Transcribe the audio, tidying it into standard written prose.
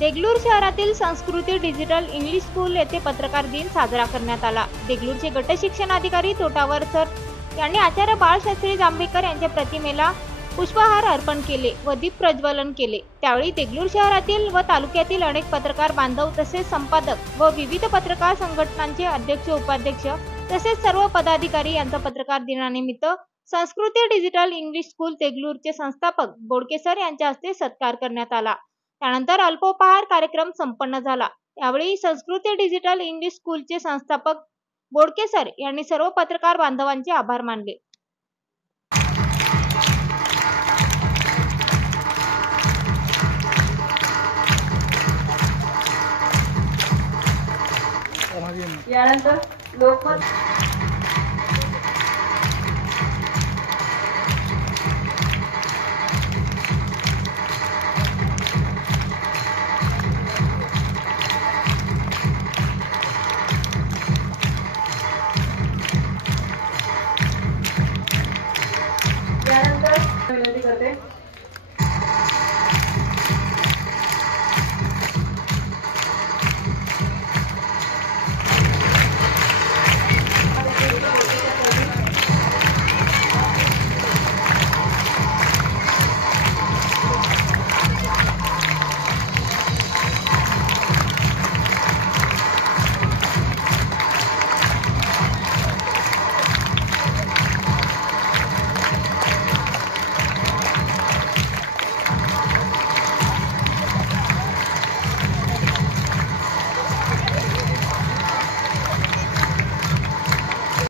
देगलूर शहरातील संस्कृती digital English school येथे पत्रकार दिन साजरा करण्यात आला। देगलूरचे गट शिक्षणाधिकारी तोटावर सर यांनी आचार्य बाळशास्त्री जांभेकर यांच्या प्रतिमेला पुष्पहार अर्पण केले व दीप प्रज्वलन केले। त्यावेळी देगलूर शहरातील व तालुक्यातील अनेक पत्रकार बांधव तसेच संपादक व विविध पत्रकार संघटनांचे अध्यक्ष उपाध्यक्ष तसेच सर्व पदाधिकारी यांचा पत्रकार दिनानिमित्त संस्कृती डिजिटल इंग्लिश स्कूल देगलूरचे संस्थापक बोडके सर यांच्या हस्ते सत्कार करण्यात आला। त्यानंतर अल्पोपहार कार्यक्रम संपन्न झाला। यावेळी संस्कृती डिजिटल इंग्लिश स्कूलचे संस्थापक बोडके सर यांनी सर्व पत्रकार बांधवांचे आभार मानले। यानंतर लोकमत